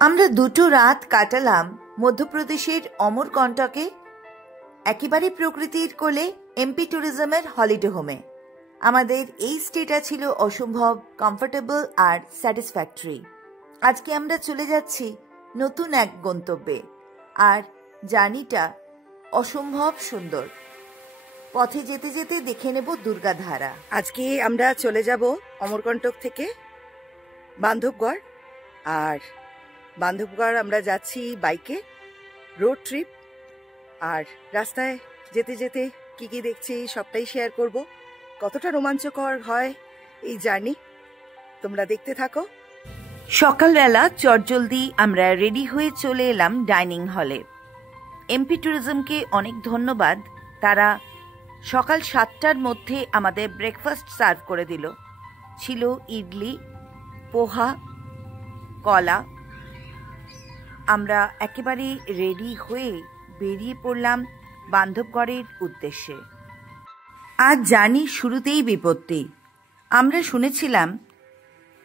আমরা দুটো রাত কাটালাম মধ্যপ্রদেশের অমরকন্টকে, একেবারে প্রকৃতির কোলে এমপি ট্যুরিজমের হলিডে হোমে। আমাদের এই স্টেটা ছিল অসম্ভব কমফোর্টেবল আর স্যাটিসফ্যাক্টরি। আজকে আমরা চলে যাচ্ছি নতুন এক গন্তব্যে, আর জার্নিটা অসম্ভব সুন্দর। পথে যেতে যেতে দেখে নেব দুর্গাধারা। আজকে আমরা চলে যাব অমরকন্টক থেকে বান্ধবগড়, আর বান্ধবগড় আমরা যাচ্ছি বাইকে, রোড ট্রিপ। আর রাস্তায় যেতে যেতে কি কি দেখছি সবটাই শেয়ার করব। কতটা রোমাঞ্চকর হয় এই জার্নি, তোমরা দেখতে থাকো। সকালবেলা চটজলদি আমরা রেডি হয়ে চলে এলাম ডাইনিং হলে। এমপি ট্যুরিজমকে অনেক ধন্যবাদ, তারা সকাল 7টার মধ্যে আমাদের ব্রেকফাস্ট সার্ভ করে দিল। ছিল ইডলি, পোহা, কলা। আমরা একেবারে রেডি হয়ে বেরিয়ে পড়লাম বান্ধবগড়ের উদ্দেশ্যে। আজ জার্নির শুরুতেই বিপত্তি। আমরা শুনেছিলাম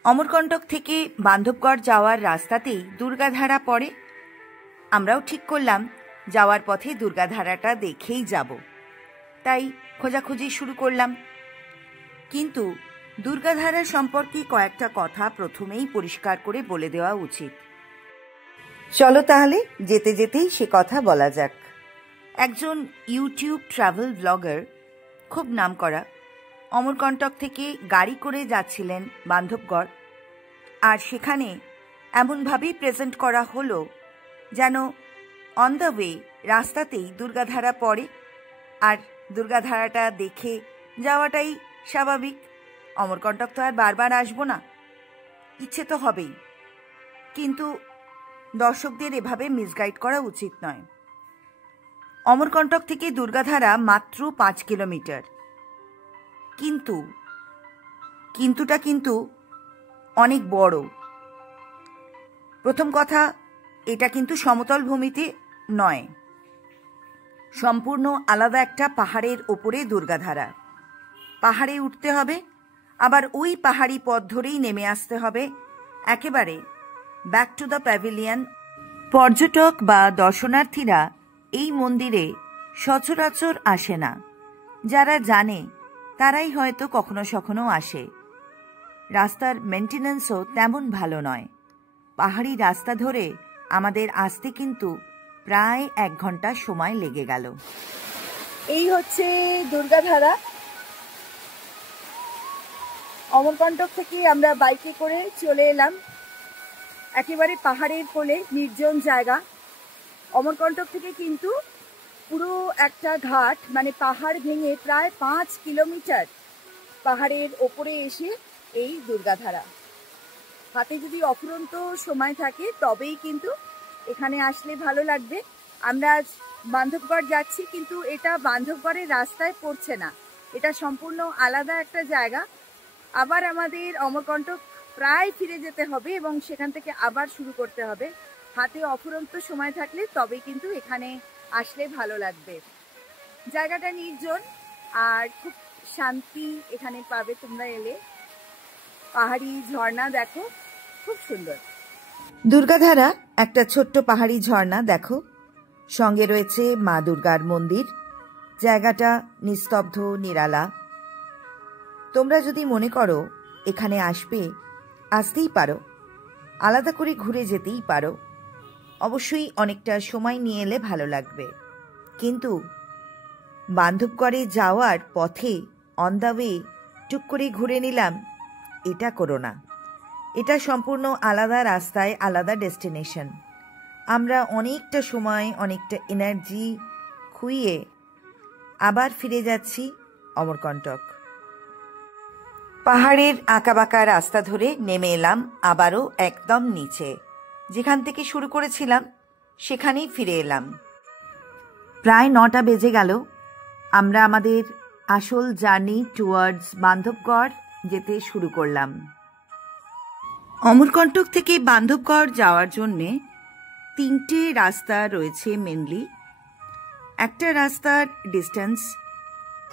অমরকন্টক থেকে বান্ধবগড় যাওয়ার রাস্তাতেই দুর্গাধারা পড়ে। আমরাও ঠিক করলাম যাওয়ার পথে দুর্গাধারাটা দেখেই যাব, তাই খোঁজাখুঁজি শুরু করলাম। কিন্তু দুর্গাধারা সম্পর্কে কয়েকটা কথা প্রথমেই পরিষ্কার করে বলে দেওয়া উচিত। চলো তাহলে যেতে যেতেই সে কথা বলা যাক। একজন ইউটিউব ট্রাভেল ব্লগার, খুব নামকরা, অমরকন্টক থেকে গাড়ি করে যাচ্ছিলেন বান্ধবগড়, আর সেখানে এমনভাবেই প্রেজেন্ট করা হলো যেন অন দ্য ওয়ে রাস্তাতেই দুর্গাধারা পড়ে, আর দুর্গাধারাটা দেখে যাওয়াটাই স্বাভাবিক। অমরকন্টক তো আর বারবার আসবো না, ইচ্ছে তো হবেই, কিন্তু দর্শকদের এভাবে মিসগাইড করা উচিত নয়। অমরকন্টক থেকে দুর্গাধারা মাত্র 5 কিলোমিটার, কিন্তুটা কিন্তু অনেক বড়। প্রথম কথা, এটা কিন্তু সমতল ভূমিতে নয়, সম্পূর্ণ আলাদা একটা পাহাড়ের ওপরে দুর্গাধারা। পাহাড়ে উঠতে হবে, আবার ওই পাহাড়ি পথ ধরেই নেমে আসতে হবে একেবারে ব্যাক টু দ্য প্যাভিলিয়ন। পর্যটক বা দর্শনার্থীরা এই মন্দিরে সচরাচর আসে না, যারা জানে তারাই হয়তো কখনো সখনো আসে। রাস্তার মেনটেন্যান্সও তেমন ভালো নয়। পাহাড়ি রাস্তা ধরে আমাদের আসতে কিন্তু প্রায় 1 ঘন্টা সময় লেগে গেল। এই হচ্ছে দুর্গাধারা। অমরকন্টক থেকে আমরা বাইকে করে চলে এলাম একেবারে পাহাড়ের কোলে, নির্জন জায়গা। অমরকন্টক থেকে কিন্তু পুরো একটা ঘাট, মানে পাহাড় ভেঙে প্রায় 5 কিলোমিটার পাহাড়ের ওপরে এসে এই দুর্গাধারা। হাতে যদি অফুরন্ত সময় থাকে তবেই কিন্তু এখানে আসলে ভালো লাগবে। আমরা আজ বান্ধবগড় যাচ্ছি, কিন্তু এটা বান্ধবগড়ের রাস্তায় পড়ছে না, এটা সম্পূর্ণ আলাদা একটা জায়গা। আবার আমাদের অমরকন্টক প্রায় ফিরে যেতে হবে এবং সেখান থেকে আবার শুরু করতে হবে। হাতে অফুরন্ত সময় থাকলে তবেই কিন্তু এখানে আসলে ভালো লাগবে। জায়গাটা নির্জন আর খুব শান্তি এখানে পাবে তোমরা এলে। পাহাড়ি ঝর্ণা দেখো, খুব সুন্দর। দুর্গাধারা একটা ছোট্ট পাহাড়ি ঝর্ণা দেখো, সঙ্গে রয়েছে মা দুর্গার মন্দির। জায়গাটা নিস্তব্ধ, নিরালা। তোমরা যদি মনে করো এখানে আসতেই পারো, আলাদা করে ঘুরে যেতেই পারো। অবশ্যই অনেকটা সময় নিয়ে এলে ভালো লাগবে, কিন্তু বান্ধবগড়ে যাওয়ার পথে অন দ্য ওয়ে টুক করে ঘুরে নিলাম, এটা করো না। এটা সম্পূর্ণ আলাদা রাস্তায়, আলাদা ডেস্টিনেশন। আমরা অনেকটা সময়, অনেকটা এনার্জি খুইয়ে আবার ফিরে যাচ্ছি অমরকন্টক। পাহাড়ের আঁকাবাঁকা রাস্তা ধরে নেমে এলাম আবারও একদম নিচে। যেখান থেকে শুরু করেছিলাম সেখানেই ফিরে এলাম। প্রায় 9টা বেজে গেল। আমরা আমাদের আসল জার্নি টুয়ার্ডস বান্ধবগড় যেতে শুরু করলাম। অমরকন্টক থেকে বান্ধবগড় যাওয়ার জন্যে 3টে রাস্তা রয়েছে মেনলি। একটা রাস্তার ডিস্টেন্স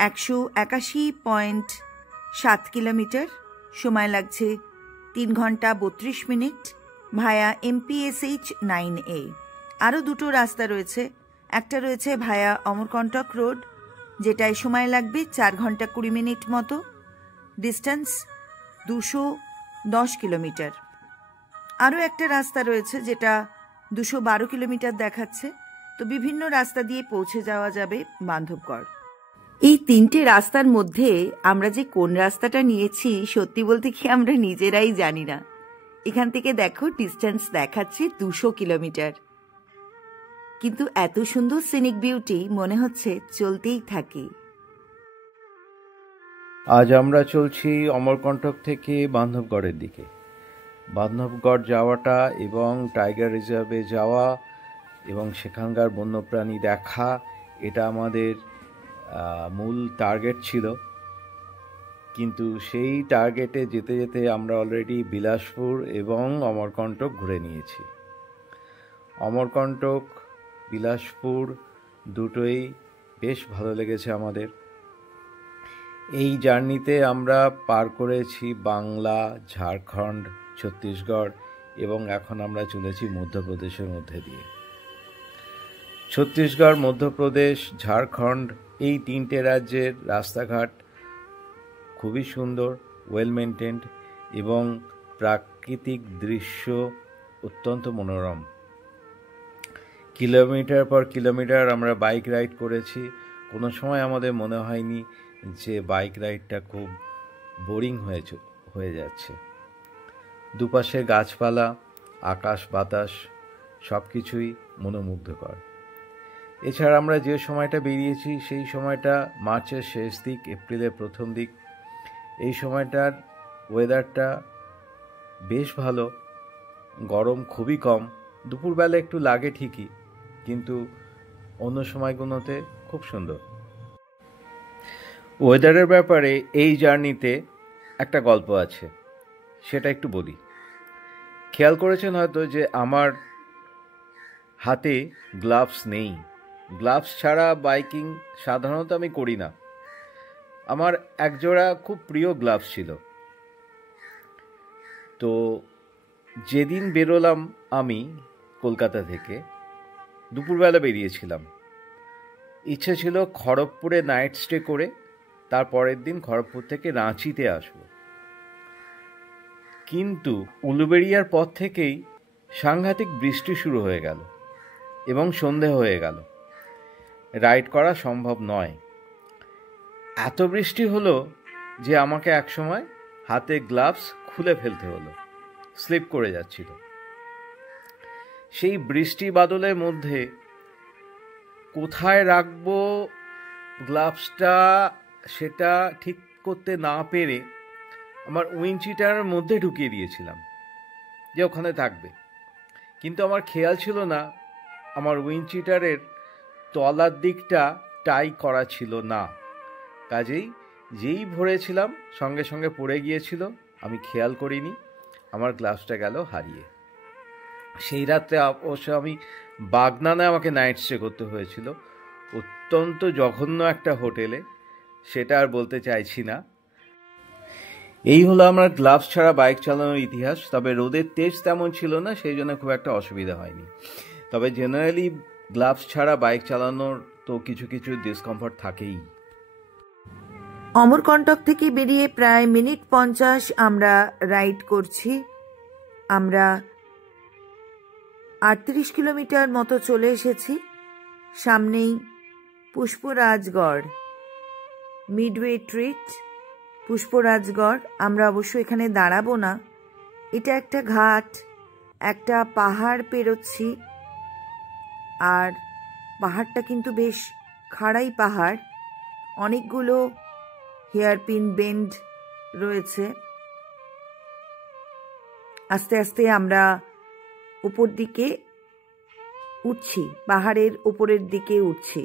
181.7 কিলোমিটার, সময় লাগছে 3 ঘন্টা 32 মিনিট। ভায়া MPSH 9A। আরও দুটো রাস্তা রয়েছে, একটা রয়েছে ভায়া অমরকন্টক রোড, যেটায় সময় লাগবে 4 ঘন্টা 20 মিনিট মতো, ডিস্টেন্স 210 কিলোমিটার। আরও একটা রাস্তা রয়েছে যেটা 212 কিলোমিটার দেখাচ্ছে। তো বিভিন্ন রাস্তা দিয়ে পৌঁছে যাওয়া যাবে বান্ধবগড়। এই 3টে রাস্তার মধ্যে আমরা যে কোন রাস্তাটা নিয়েছি সত্যি বলতে কি আমরা নিজেরাই জানি না। এখান থেকে দেখো ডিস্টেন্স দেখাচ্ছে 200 কিলোমিটার, কিন্তু এত সুন্দর সিনিক বিউটি মনে হচ্ছে চলতেই থাকে। আজ আমরা চলছি অমরকন্টক থেকে বান্ধবগড়ের দিকে। বান্ধবগড় যাওয়াটা এবং টাইগার রিজার্ভে যাওয়া এবং সেখানকার বন্যপ্রাণী দেখা, এটা আমাদের মূল টার্গেট ছিল। কিন্তু সেই টার্গেটে যেতে যেতে আমরা অলরেডি বিলাসপুর এবং অমরকন্টক ঘুরে নিয়েছি। অমরকন্টক, বিলাসপুর দুটোই বেশ ভালো লেগেছে আমাদের। এই জার্নিতে আমরা পার করেছি বাংলা, ঝাড়খণ্ড, ছত্তিশগড় এবং এখন আমরা চলেছি মধ্যপ্রদেশের মধ্যে দিয়ে। ছত্তিশগড়, মধ্যপ্রদেশ, ঝাড়খণ্ড এই 3টে রাজ্যের রাস্তাঘাট খুবই সুন্দর, ওয়েল মেনটেন্ড এবং প্রাকৃতিক দৃশ্য অত্যন্ত মনোরম। কিলোমিটার পর কিলোমিটার আমরা বাইক রাইড করেছি। কোনো সময় আমাদের মনে হয়নি যে বাইক রাইডটা খুব বোরিং হয়ে যাচ্ছে। দুপাশে গাছপালা, আকাশ বাতাস সব কিছুই মনোমুগ্ধকর। এছাড়া আমরা যে সময়টা বেরিয়েছি সেই সময়টা মার্চের শেষ দিক, এপ্রিলের প্রথম দিক। এই সময়টার ওয়েদারটা বেশ ভালো, গরম খুবই কম। দুপুরবেলা একটু লাগে ঠিকই, কিন্তু অন্য সময়গুলোতে খুব সুন্দর। ওয়েদারের ব্যাপারে এই জার্নিতে একটা গল্প আছে, সেটা একটু বলি। খেয়াল করেছেন হয়তো যে আমার হাতে গ্লাভস নেই। গ্লাভস ছাড়া বাইকিং সাধারণত আমি করি না। আমার একজোড়া খুব প্রিয় গ্লাভস ছিল। তো যেদিন বেরোলাম আমি কলকাতা থেকে, দুপুরবেলা বেরিয়েছিলাম। ইচ্ছে ছিল খড়গপুরে নাইট স্টে করে তার পরের দিন খড়গপুর থেকে রাঁচিতে আসব। কিন্তু উলুবেড়িয়ার পর থেকেই সাংঘাতিক বৃষ্টি শুরু হয়ে গেল এবং সন্ধে হয়ে গেল। রাইড করা সম্ভব নয়। এত বৃষ্টি হলো যে আমাকে একসময় হাতে গ্লাভস খুলে ফেলতে হলো, স্লিপ করে যাচ্ছিল। সেই বৃষ্টি বাদলের মধ্যে কোথায় রাখবো গ্লাভসটা সেটা ঠিক করতে না পেরে আমার উইন্ডচিটারের মধ্যে ঢুকিয়ে দিয়েছিলাম যে ওখানে থাকবে। কিন্তু আমার খেয়াল ছিল না আমার উইন্ডচিটারের তলার দিকটা টাই করা ছিল না। কাজেই যেই ভরেছিলাম সঙ্গে সঙ্গে পড়ে গিয়েছিল, আমি খেয়াল করিনি, আমার গ্লাভসটা গেল হারিয়ে। সেই রাত্রে অবশ্য আমি বাগনানে আমাকে নাইট স্টে করতে হয়েছিল, অত্যন্ত জঘন্য একটা হোটেলে, সেটা আর বলতে চাইছি না। এই হলো আমার গ্লাভস ছাড়া বাইক চালানোর ইতিহাস। তবে রোদের তেজ তেমন ছিল না, সেই জন্য খুব একটা অসুবিধা হয়নি। তবে জেনারেলি গ্লাভস ছাড়া বাইক চালানোর তো কিছু কিছু ডিসকমফর্ট থাকেই। অমরকন্টক থেকে বেরিয়ে প্রায় মিনিট 50 আমরা রাইড করছি। আমরা 38 কিলোমিটার মতো চলে এসেছি। সামনেই পুষ্পরাজগড়, মিডওয়ে ট্রিট, পুষ্পরাজগড়। আমরা অবশ্য এখানে দাঁড়াবো না, এটা একটা ঘাট, একটা পাহাড় পেরোচ্ছি। আর পাহাড়টা কিন্তু বেশ খাড়াই পাহাড়, অনেকগুলো হেয়ারপিন বেন্ড রয়েছে। আস্তে আস্তে আমরা উপর দিকে উঠছি, পাহাড়ের উপরের দিকে উঠছি।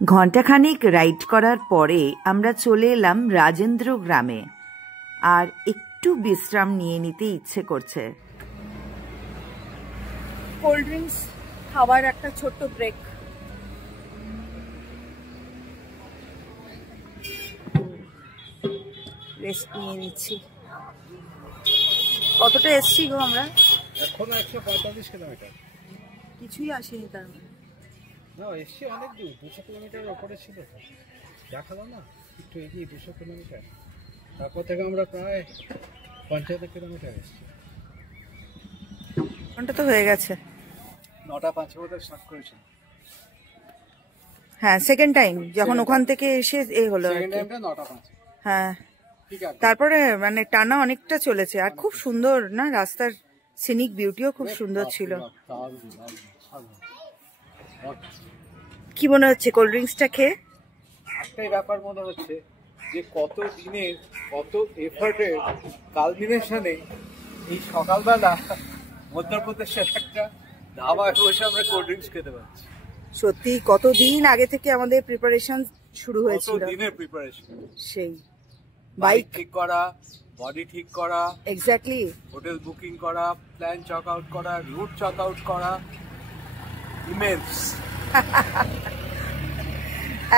ঘণ্টাখানেক রাইড করার পরে আমরা চলে এলাম রাজেন্দ্র গ্রামে, আর একটু বিশ্রাম নিয়ে নিতে ইচ্ছে করছে। কোল্ড ড্রিঙ্কস খাওয়ার একটা ছোট্ট ব্রেক। রেস্ট নিয়ে নিচ্ছি। কতটা এসছি গো আমরা? এখনো 145 কিলোমিটার। কিছুই আসেনি তার মানে। না, এসছি অনেক দূর, 200 কিলোমিটার ওপরে ছিল তো, দেখালো না একটু এগিয়ে 200 কিলোমিটার। তারপর থেকে আমরা প্রায় 75 কিলোমিটার এসছি। ঘন্টা তো হয়ে গেছে। 9:05 মতো স্টার্ট করেছি। হ্যাঁ, সেকেন্ড টাইম যখন ওখান থেকে এসে হলো। সেকেন্ড টাইমটা 9:05। হ্যাঁ, ঠিক আছে। তারপরে মানে টানা অনেকটা চলেছে, আর খুব সুন্দর না, রাস্তার সিনিক বিউটিও খুব সুন্দর ছিল। কি মনে হচ্ছে কোল্ড ড্রিঙ্কসটা খেয়ে? একটাই ব্যাপার মনে হচ্ছে যে কত দিনের কত এফার্টের কালমিনেশনে এই সকালবেলা মধ্যপ্রদেশের একটা ধাবায় বসে আমরা কোল্ড ড্রিঙ্কস খেতে পাচ্ছি। সত্যি কতদিন আগে থেকে আমাদের প্রিপারেশন শুরু হয়েছিল। কত দিনের প্রিপারেশন, সেই বাইক ঠিক করা, বডি ঠিক করা, এক্স্যাক্টলি, হোটেল বুকিং করা, প্ল্যান চক আউট করা, রুট চক আউট করা, ইমেলস।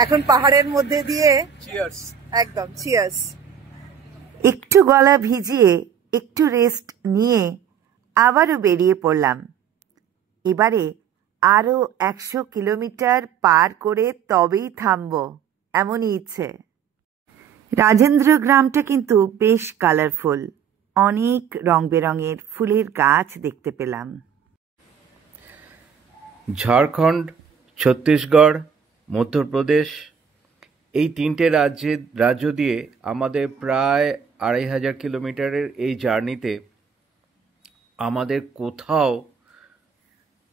এখন পাহাড়ের মধ্যে দিয়ে চিয়ার্স, একদম চিয়ার্স। একটু গলা ভিজিয়ে একটু রেস্ট নিয়ে আবারও বেরিয়ে পড়লাম। এবারে আরও 100 কিলোমিটার পার করে তবেই থামব, এমনই ইচ্ছে। রাজেন্দ্র গ্রামটা কিন্তু বেশ কালারফুল, অনেক রং বেরঙের ফুলের গাছ দেখতে পেলাম। ঝাড়খণ্ড, ছত্তিশগড়, মধ্যপ্রদেশ, এই 3টে রাজ্য দিয়ে আমাদের প্রায় 2500 কিলোমিটারের এই জার্নিতে আমাদের কোথাও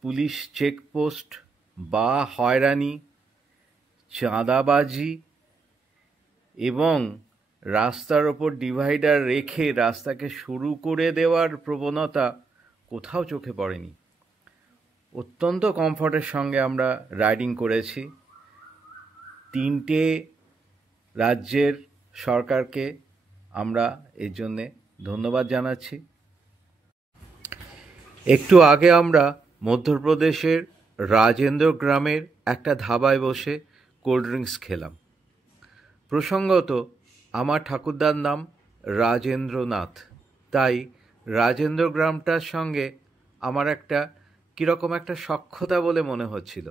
পুলিশ চেকপোস্ট বা হয়রানি, চাঁদাবাজি এবং রাস্তার ওপর ডিভাইডার রেখে রাস্তাকে শুরু করে দেওয়ার প্রবণতা কোথাও চোখে পড়েনি। অত্যন্ত কমফর্টের সঙ্গে আমরা রাইডিং করেছি। 3টে রাজ্যের সরকারকে আমরা এর জন্যে ধন্যবাদ জানাচ্ছি। একটু আগে আমরা মধ্যপ্রদেশের রাজেন্দ্র গ্রামের একটা ধাবায় বসে কোল্ড ড্রিঙ্কস খেলাম। প্রসঙ্গত আমার ঠাকুরদার নাম রাজেন্দ্রনাথ, তাই রাজেন্দ্র গ্রামটার সঙ্গে আমার একটা কীরকম একটা সখ্যতা বলে মনে হচ্ছিল।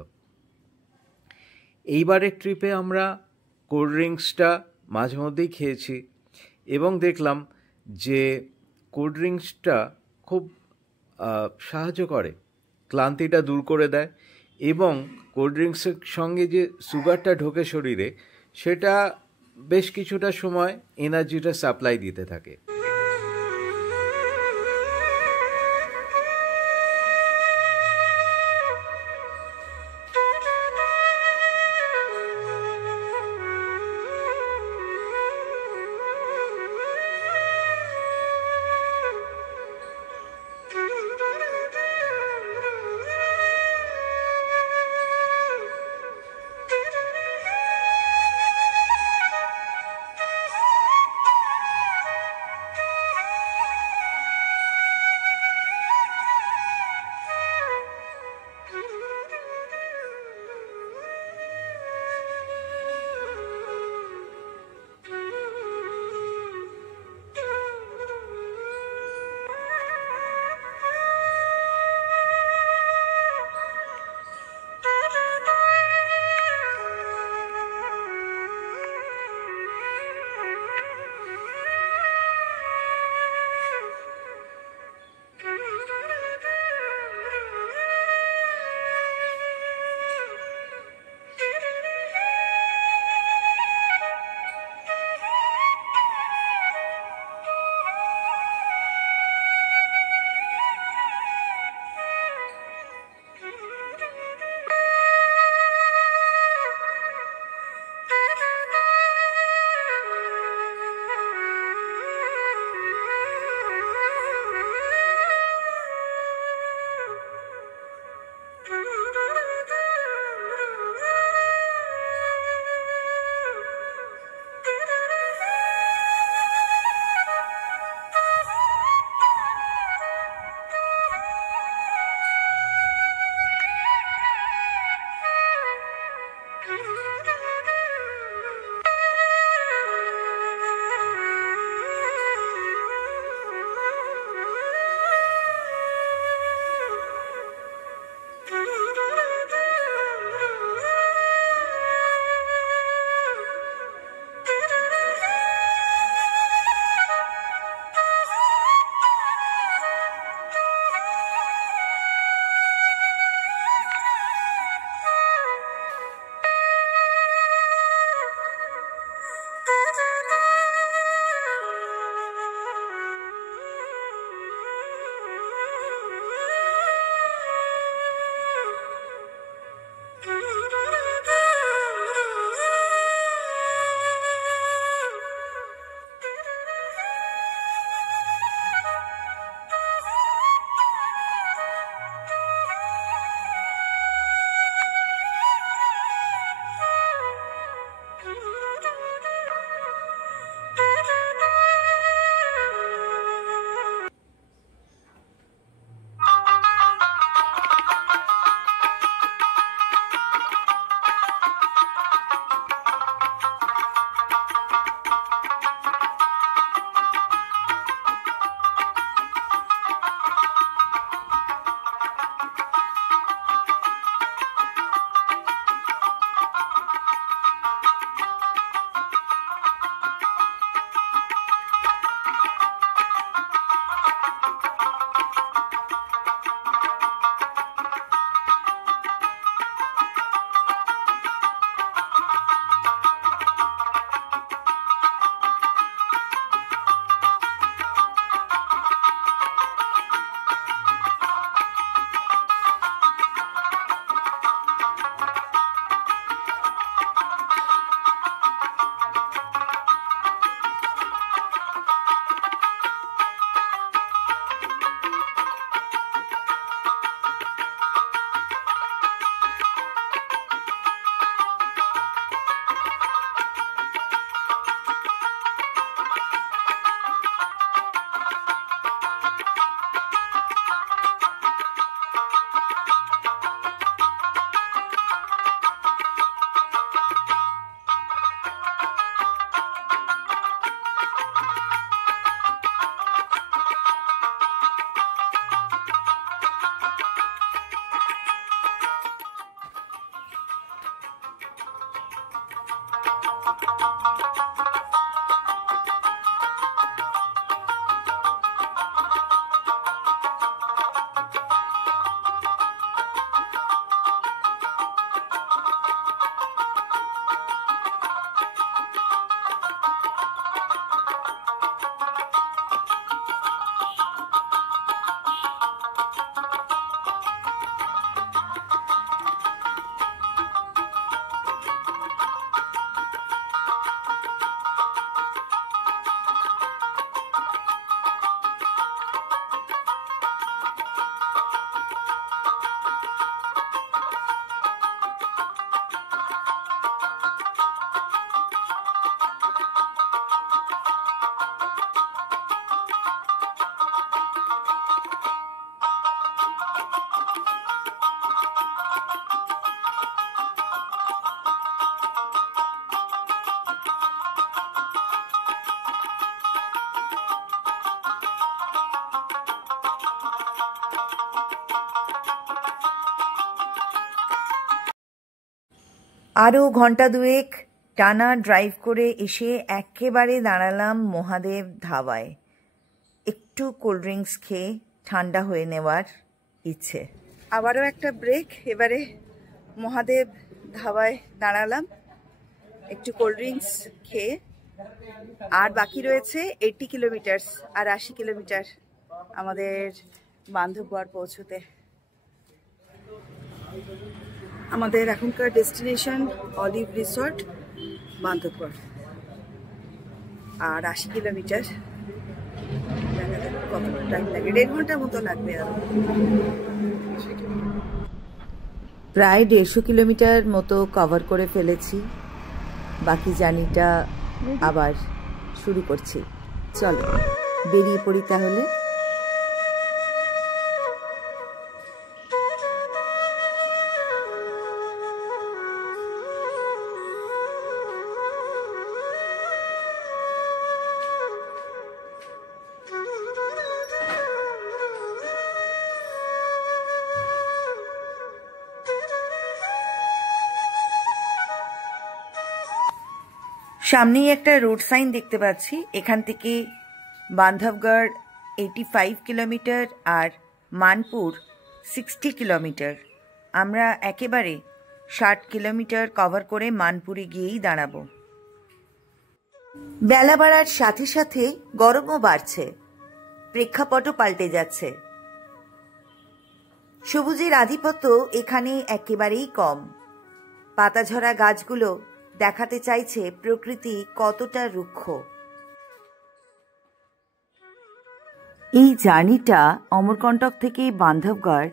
এইবারের ট্রিপে আমরা কোল্ড ড্রিঙ্কসটা মাঝে মধ্যেই খেয়েছি এবং দেখলাম যে কোল্ড ড্রিঙ্কসটা খুব সাহায্য করে, ক্লান্তিটা দূর করে দেয় এবং কোল্ড ড্রিঙ্কসের সঙ্গে যে সুগারটা ঢোকে শরীরে, সেটা বেশ কিছুটা সময় এনার্জিটা সাপ্লাই দিতে থাকে। আরও ঘন্টা দুয়েক টানা ড্রাইভ করে এসে একেবারে দাঁড়ালাম মহাদেব ধাবায়। একটু কোল্ড ড্রিঙ্কস খেয়ে ঠান্ডা হয়ে নেওয়ার ইচ্ছে। আবারও একটা ব্রেক, এবারে মহাদেব ধাবায় দাঁড়ালাম একটু কোল্ড ড্রিঙ্কস খেয়ে। আর বাকি রয়েছে 80 কিলোমিটার, আর 80 কিলোমিটার আমাদের বান্ধবগড় পৌঁছতে। আমাদের এখনকার ডেস্টিনেশন অলিভ রিসর্ট বান্ধবগড়, আর 80 কিলোমিটার। কত টাইম লাগে? 1.5 ঘন্টার মতো লাগবে আরো। প্রায় 150 কিলোমিটার মতো কভার করে ফেলেছি। বাকি জার্নিটা আবার শুরু করছি। চলো বেরিয়ে পড়ি তাহলে। সামনেই একটা রোড সাইন দেখতে পাচ্ছি। এখান থেকে বান্ধবগড় 85 কিলোমিটার আর মানপুর 60 কিলোমিটার। আমরা একেবারে 60 কিলোমিটার কভার করে মানপুরে গিয়েই দাঁড়াবো। বেলা বাড়ার সাথে সাথে গরমও বাড়ছে, প্রেক্ষাপটও পাল্টে যাচ্ছে। সবুজের আধিপত্য এখানে একেবারেই কম। পাতাঝরা গাছগুলো দেখাতে চাইছে প্রকৃতি কতটা রুক্ষ। এই জার্নিটা অমরকন্টক থেকে বান্ধবগড়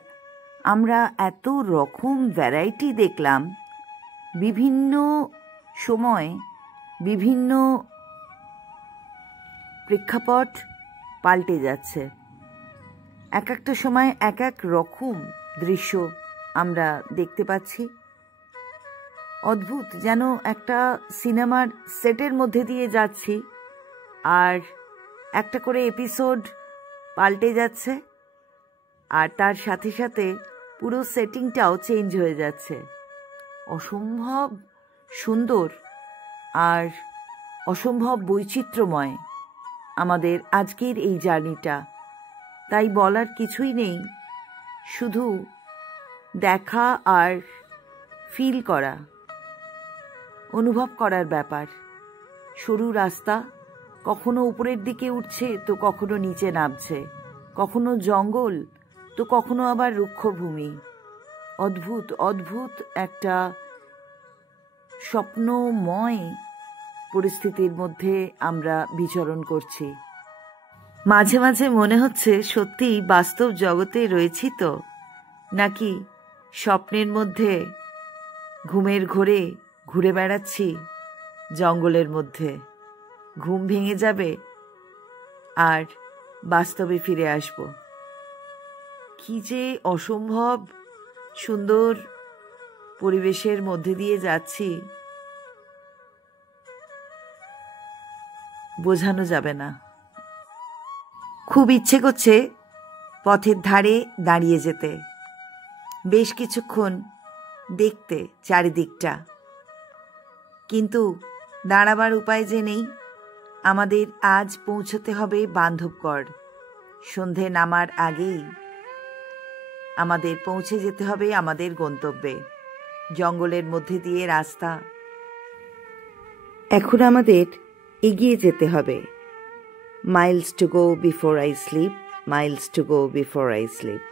আমরা এত রকম ভ্যারাইটি দেখলাম। বিভিন্ন সময় বিভিন্ন প্রেক্ষাপট পাল্টে যাচ্ছে। এক একটা সময় এক এক রকম দৃশ্য আমরা দেখতে পাচ্ছি। অদ্ভুত, যেন একটা সিনেমার সেটের মধ্যে দিয়ে যাচ্ছি, আর একটা করে এপিসোড পাল্টে যাচ্ছে, আর তার সাথে সাথে পুরো সেটিংটাও চেঞ্জ হয়ে যাচ্ছে। অসম্ভব সুন্দর আর অসম্ভব বৈচিত্র্যময় আমাদের আজকের এই জার্নিটা। তাই বলার কিছুই নেই, শুধু দেখা আর ফিল করা, অনুভব করার ব্যাপার। সরু রাস্তা, কখনো উপরের দিকে উঠছে তো কখনো নিচে নামছে, কখনো জঙ্গল তো কখনো আবার রুক্ষভূমি। অদ্ভুত অদ্ভুত একটা স্বপ্নময় পরিস্থিতির মধ্যে আমরা বিচরণ করছি। মাঝে মাঝে মনে হচ্ছে সত্যিই বাস্তব জগতে রয়েছি তো, নাকি স্বপ্নের মধ্যে ঘুমের ঘোরে ঘুরে বেড়াচ্ছি জঙ্গলের মধ্যে। ঘুম ভেঙে যাবে আর বাস্তবে ফিরে আসব। কি যে অসম্ভব সুন্দর পরিবেশের মধ্যে দিয়ে যাচ্ছি, বোঝানো যাবে না। খুব ইচ্ছে করছে পথের ধারে দাঁড়িয়ে যেতে, বেশ কিছুক্ষণ দেখতে চারিদিকটা, কিন্তু দাঁড়াবার উপায় যে নেই, আমাদের আজ পৌঁছতে হবে বান্ধবগড়। সন্ধে নামার আগেই আমাদের পৌঁছে যেতে হবে আমাদের গন্তব্যে। জঙ্গলের মধ্যে দিয়ে রাস্তা। এখন আমাদের এগিয়ে যেতে হবে। Miles to go before I sleep, Miles to go before I sleep.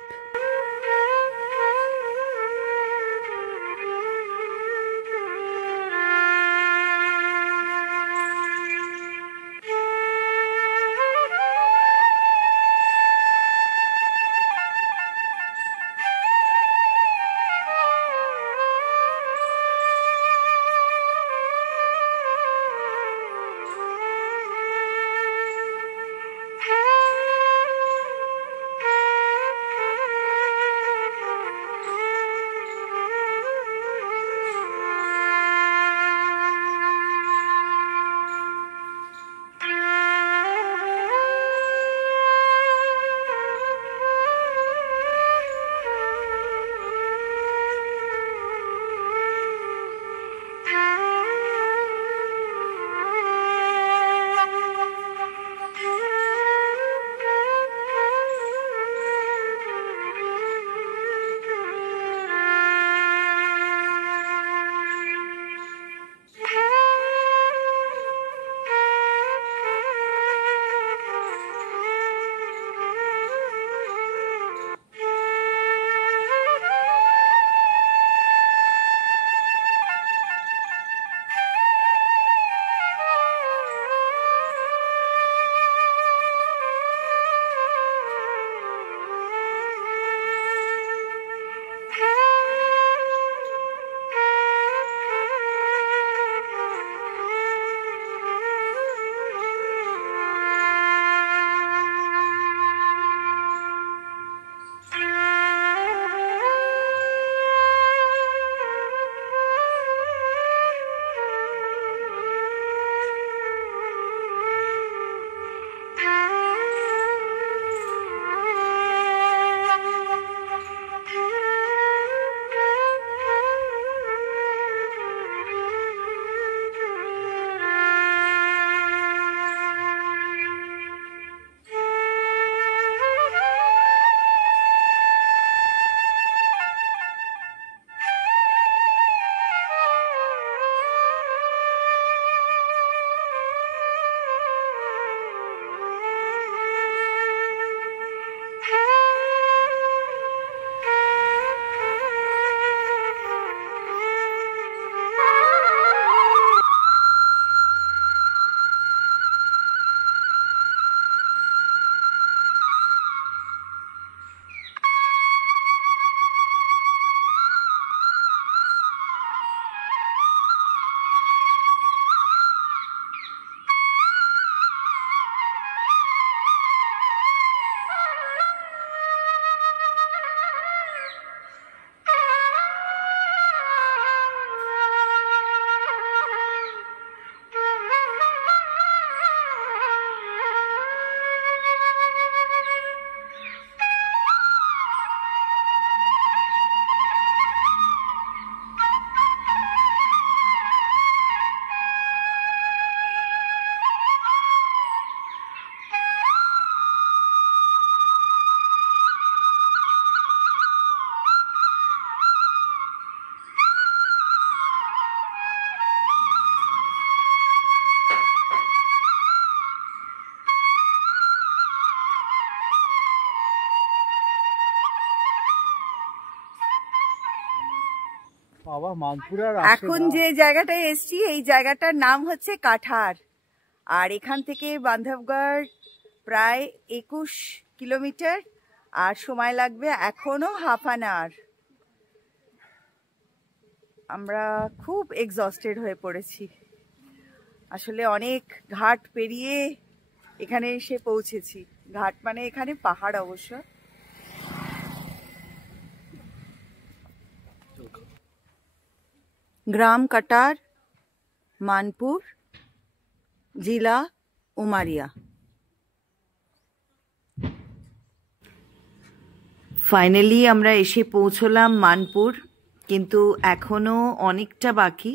এখন যে জায়গাটায় এসছি এই জায়গাটার নাম হচ্ছে কাঠার। আর এখান থেকে বান্ধবগড় প্রায় 21 কিলোমিটার, আর সময় লাগবে এখনো হাফ অ্যান আওয়ার। আমরা খুব এক্সস্টেড হয়ে পড়েছি, আসলে অনেক ঘাট পেরিয়ে এখানে এসে পৌঁছেছি। ঘাট মানে এখানে পাহাড় অবশ্য। গ্রাম কাটার, মানপুর, জেলা উমারিয়া। ফাইনালি আমরা এসে পৌঁছলাম মানপুর, কিন্তু এখনো অনেকটা বাকি।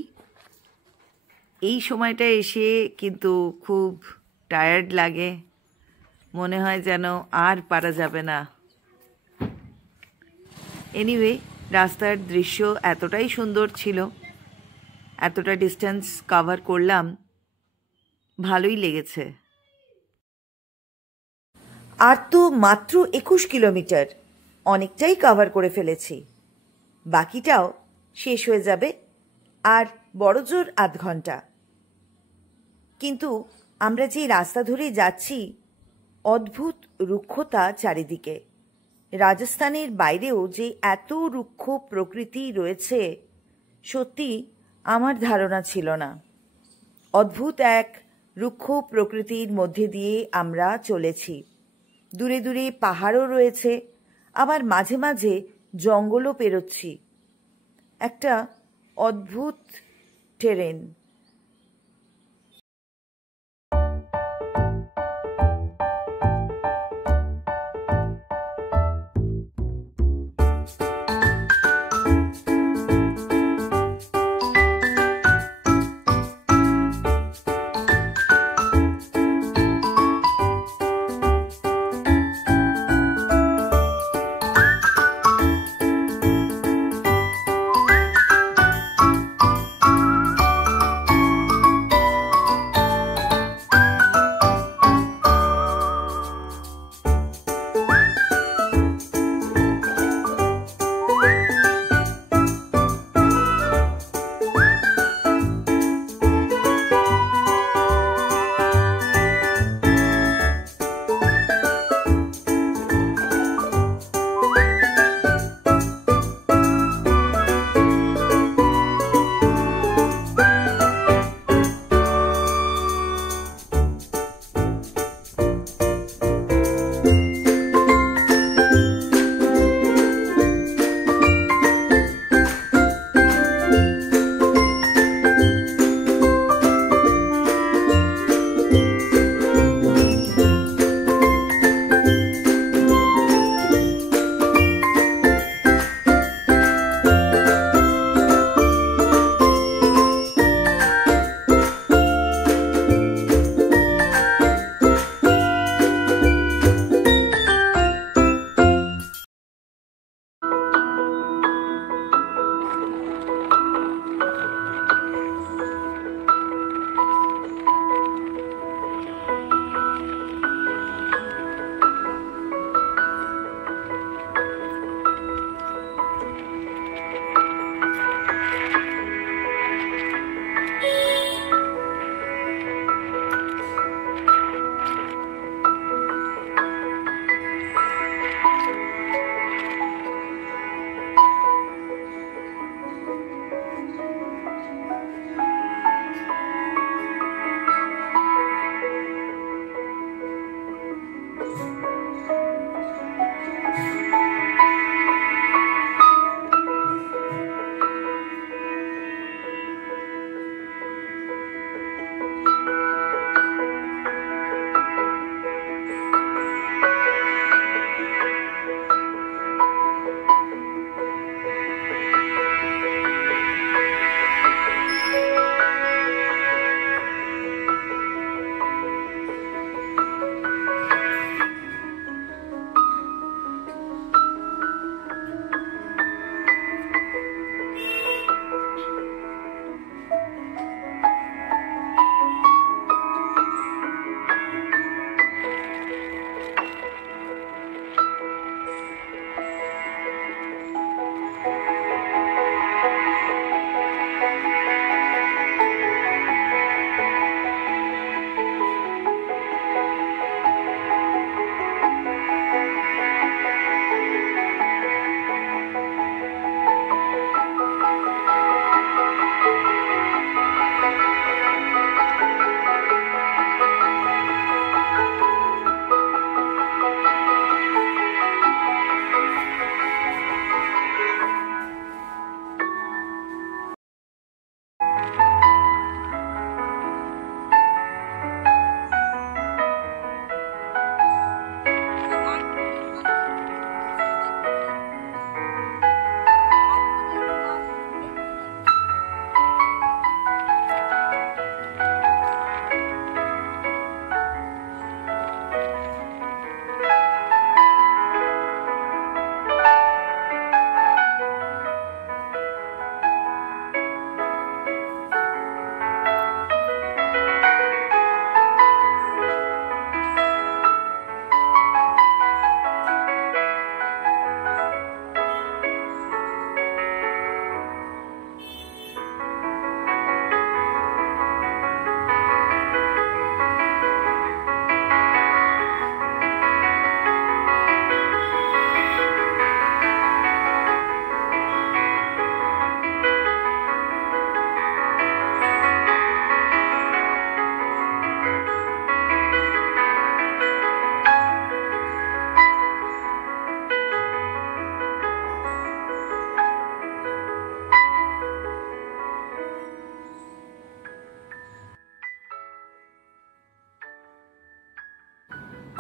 এই সময়টা এসে কিন্তু খুব টায়ার্ড লাগে, মনে হয় যেন আর পারা যাবে না। এনিওয়ে, রাস্তার দৃশ্য এতটাই সুন্দর ছিল, এতটা ডিস্টেন্স কভার করলাম, ভালোই লেগেছে। আর তো মাত্র 21 কিলোমিটার, অনেকটাই কভার করে ফেলেছি। বাকিটাও শেষ হয়ে যাবে আর বড়জোর আধ ঘন্টা। কিন্তু আমরা যে রাস্তা ধরে যাচ্ছি, অদ্ভুত রুক্ষতা চারিদিকে। রাজস্থানের বাইরেও যে এত রুক্ষ প্রকৃতি রয়েছে, সত্যি আমার ধারণা ছিল না। অদ্ভুত এক রুক্ষ প্রকৃতির মধ্যে দিয়ে আমরা চলেছি। দূরে দূরে পাহাড়ও রয়েছে, আবার মাঝে মাঝে জঙ্গলও পেরোচ্ছি। একটা অদ্ভুত টেরেন।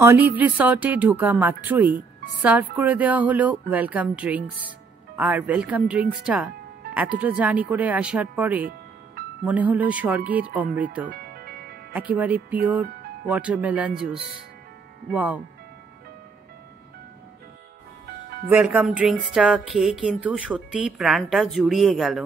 অলিভ রিসর্টে ঢোকা মাত্রই সার্ভ করে দেওয়া হলো ওয়েলকাম ড্রিঙ্কস। আর ওয়েলকাম ড্রিঙ্কসটা এতটা জার্নি করে আসার পরে মনে হলো স্বর্গের অমৃত, একেবারে pure watermelon juice. Wow! Welcome ড্রিঙ্কসটা খেয়ে কিন্তু সত্যিই প্রাণটা জুড়িয়ে গেল।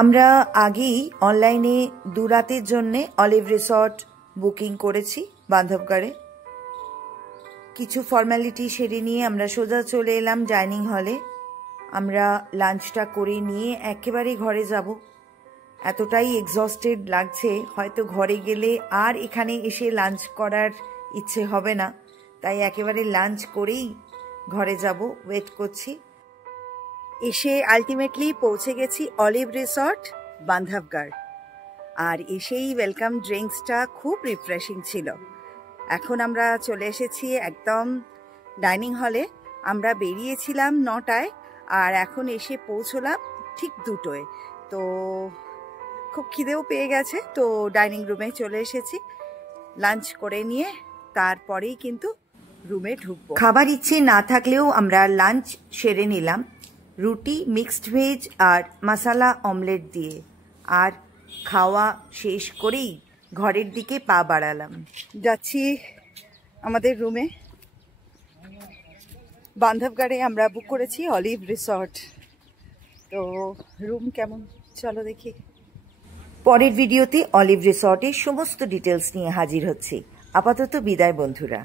আমরা আগেই অনলাইনে 2 রাতের জন্যে অলিভ রিসর্ট বুকিং করেছি বান্ধবগড়ে। কিছু ফর্মালিটি সেরে নিয়ে আমরা সোজা চলে এলাম ডাইনিং হলে। আমরা লাঞ্চটা করে নিয়ে একেবারে ঘরে যাব। এতটাই এক্সস্টেড লাগছে, হয়তো ঘরে গেলে আর এখানে এসে লাঞ্চ করার ইচ্ছে হবে না, তাই একেবারে লাঞ্চ করেই ঘরে যাব। ওয়েট করছি। এসে আলটিমেটলি পৌঁছে গেছি অলিভ রিসর্ট বান্ধবগড়। আর এসেই ওয়েলকাম ড্রিঙ্কসটা খুব রিফ্রেশিং ছিল। এখন আমরা চলে এসেছি একদম ডাইনিং হলে। আমরা বেরিয়েছিলাম 9টায় আর এখন এসে পৌঁছলাম ঠিক 2টোয়। তো খুব খিদেও পেয়ে গেছে, তো ডাইনিং রুমে চলে এসেছি। লাঞ্চ করে নিয়ে তারপরেই কিন্তু রুমে ঢুকবো। খাবার ইচ্ছে না থাকলেও আমরা লাঞ্চ সেরে নিলাম রুটি, মিক্সড ভেজ আর মশালা অমলেট দিয়ে। আর খাওয়া শেষ করেই ঘরের দিকে পা বাড়ালাম। যাচ্ছি আমাদের রুমে। বান্ধবগড়ে আমরা বুক করেছি অলিভ রিসর্ট। তো রুম কেমন চলো দেখি। পরের ভিডিওতে অলিভ রিসর্টের সমস্ত ডিটেলস নিয়ে হাজির হচ্ছি। আপাতত বিদায় বন্ধুরা।